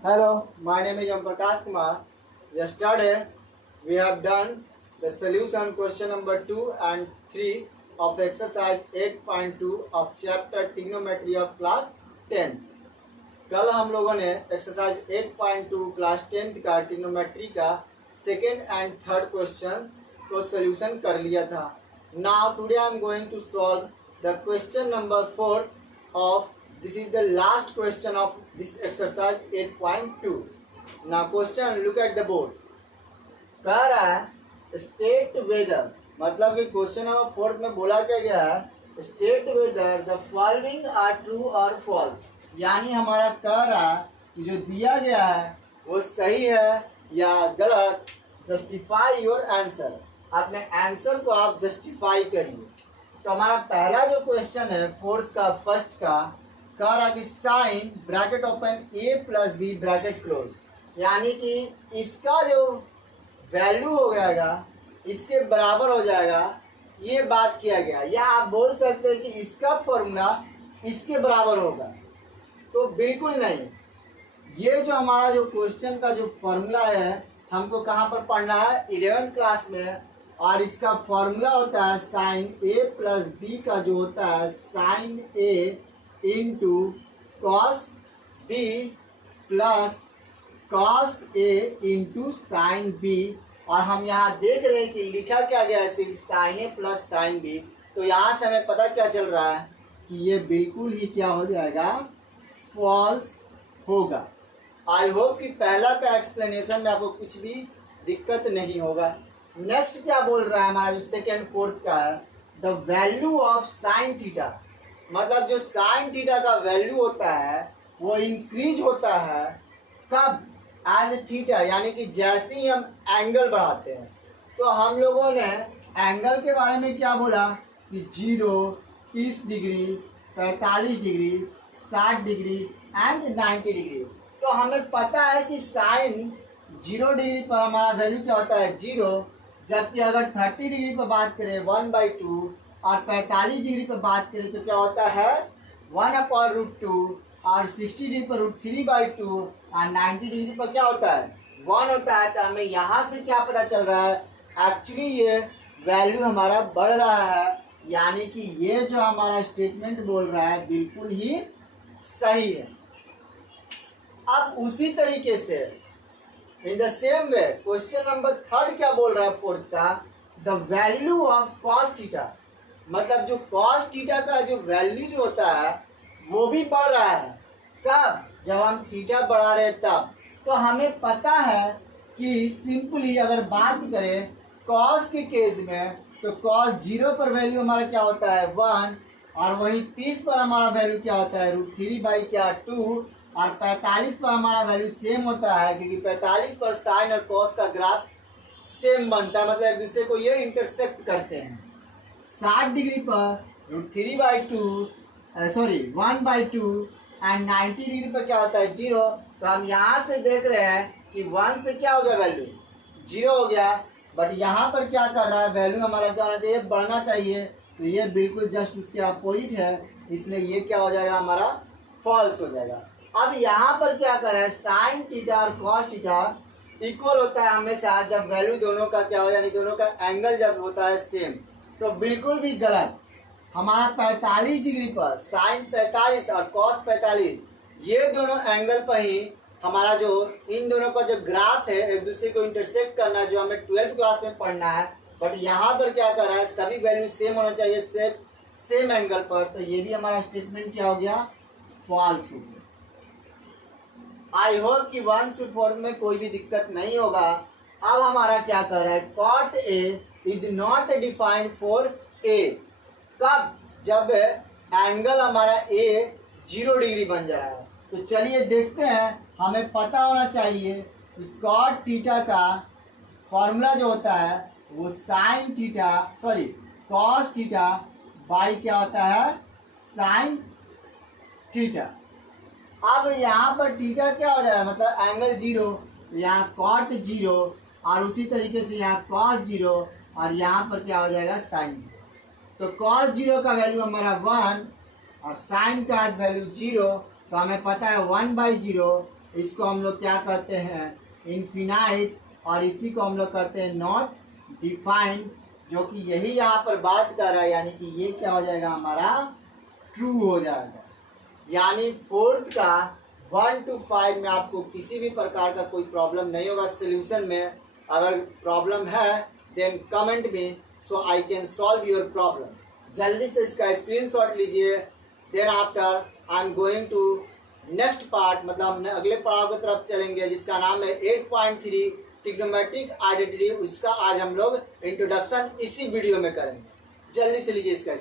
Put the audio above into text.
Hello, my name is Prakash Kumar. Yesterday, we have done the solution question number 2 and 3 of exercise 8.2 of chapter trigonometry of class 10th. कल हम लोगों ने exercise 8.2 class 10th का trigonometry का second and third question को solution कर लिया था. Now today I am going to solve the question number 4 of this is the last question of this exercise 8.2. Now question look at the board. कह रहा है state weather, मतलब कि question number 4 में बोला क्या गया है state whether the following are true और फॉल्स. यानी हमारा कह रहा है कि जो दिया गया है वो सही है या गलत. जस्टिफाई योर आंसर, अपने आंसर को आप जस्टिफाई करिए. तो हमारा पहला जो क्वेश्चन है फोर्थ का फर्स्ट का कह रहा कि साइन ब्रैकेट ओपन ए प्लस बी ब्रैकेट क्लोज, यानी कि इसका जो वैल्यू हो जाएगा इसके बराबर हो जाएगा, ये बात किया गया. या आप बोल सकते हैं कि इसका फॉर्मूला इसके बराबर होगा. तो बिल्कुल नहीं. ये जो हमारा जो क्वेश्चन का जो फॉर्मूला है हमको कहाँ पर पढ़ना है 11th क्लास में, और इसका फॉर्मूला होता है साइन ए प्लस बी का जो होता है sine A into cos B plus cos A into sine B. और हम यहाँ देख रहे हैं कि लिखा क्या गया है सिर्फ साइन ए प्लस साइन बी. तो यहाँ से हमें पता क्या चल रहा है कि ये बिल्कुल ही क्या हो जाएगा फॉल्स होगा. आई होप कि पहला का एक्सप्लेनेशन में आपको कुछ भी दिक्कत नहीं होगा. नेक्स्ट क्या बोल रहा है हमारा जो सेकेंड फोर्थ का है the value of sine theta, मतलब जो साइन थीटा का वैल्यू होता है वो इंक्रीज होता है कब एज थीटा, यानी कि जैसे ही हम एंगल बढ़ाते हैं. तो हम लोगों ने एंगल के बारे में क्या बोला कि 0, 30 degree, 45 degree, 60 degree and 90 degree. तो हमें पता है कि साइन 0 डिग्री पर हमारा वैल्यू क्या होता है 0, जबकि अगर 30 डिग्री पर बात करें 1/2 और 45 डिग्री पर बात करें तो क्या होता है 1/√2 और 60 डिग्री पर √3/2 और 90 डिग्री पर क्या होता है 1 होता है. तो हमें यहाँ से क्या पता चल रहा है एक्चुअली ये वैल्यू हमारा बढ़ रहा है, यानी कि ये जो हमारा स्टेटमेंट बोल रहा है बिल्कुल ही सही है. अब उसी तरीके से in the same way question number third क्या बोल रहा है फोर्थ का the value of cos theta, मतलब जो कॉस थीटा का जो वैल्यू जो होता है वो भी बढ़ रहा है. कब? जब हम थीटा बढ़ा रहे तब. तो हमें पता है कि सिंपली अगर बात करें कॉस के केस में तो कॉस 0 पर वैल्यू हमारा क्या होता है 1, और वही 30 पर हमारा वैल्यू क्या होता है √3/2, और 45 पर हमारा वैल्यू सेम होता है क्योंकि 45 पर साइन और कॉस का ग्राफ सेम बनता है, मतलब एक दूसरे को ये इंटरसेक्ट करते हैं. 60 डिग्री पर √1/2 एंड 90 डिग्री पर क्या होता है 0. तो हम यहाँ से देख रहे हैं कि 1 से क्या हो गया वैल्यू 0 हो गया, बट यहाँ पर क्या कर रहा है वैल्यू हमारा क्या होना चाहिए बढ़ना चाहिए. तो ये बिल्कुल जस्ट उसके अपोजिट है, इसलिए ये क्या हो जाएगा हमारा फॉल्स हो जाएगा. अब यहाँ पर क्या कर रहा है साइन थीटा और कॉस थीटा इक्वल होता है हमेशा जब वैल्यू दोनों का क्या हो, यानी दोनों का एंगल जब होता है सेम. तो बिल्कुल भी गलत. हमारा 45 डिग्री पर साइन 45 और कॉस 45 ये दोनों एंगल पर ही हमारा जो इन दोनों का जो ग्राफ है एक दूसरे को इंटरसेक्ट करना है, जो हमें 12th क्लास में पढ़ना है. बट यहाँ पर क्या कर रहा है सभी वैल्यू सेम होना चाहिए सेम एंगल पर. तो ये भी हमारा स्टेटमेंट क्या हो गया फॉल्स हो गया. आई होप कि 1 से 4 में कोई भी दिक्कत नहीं होगा. अब हमारा क्या कर रहा है cot A is not defined for A. कब? जब एंगल हमारा ए 0 डिग्री बन जा रहा है. तो चलिए देखते हैं. हमें पता होना चाहिए कि कॉट थीटा का फॉर्मूला जो होता है वो sine theta cos theta by क्या होता है साइन थीटा. अब यहाँ पर थीटा क्या हो जा रहा है मतलब एंगल 0, तो यहाँ कॉट 0 और उसी तरीके से यहाँ कॉस 0 और यहाँ पर क्या हो जाएगा साइन 0. तो कॉस 0 का वैल्यू हमारा 1 और साइन का वैल्यू 0. तो हमें पता है 1/0 इसको हम लोग क्या कहते हैं, इनफिनाइट, और इसी को हम लोग कहते हैं नॉट डिफाइंड, जो कि यही यहाँ पर बात कर रहा है, यानी कि ये क्या हो जाएगा हमारा ट्रू हो जाएगा। यानी फोर्थ का 1 to 5 में आपको किसी भी प्रकार का कोई प्रॉब्लम नहीं होगा सोल्यूशन में। अगर प्रॉब्लम है देन कमेंट में, so I can solve your problem. जल्दी से इसका स्क्रीनशॉट लीजिए। Then after I am going to next part, मतलब हम अगले पड़ाव की तरफ चलेंगे जिसका नाम है 8.3 ट्रिग्नोमेट्रिक आइडेंटिटी। उसका आज हम लोग इंट्रोडक्शन इसी वीडियो में करेंगे। जल्दी से लीजिए इसका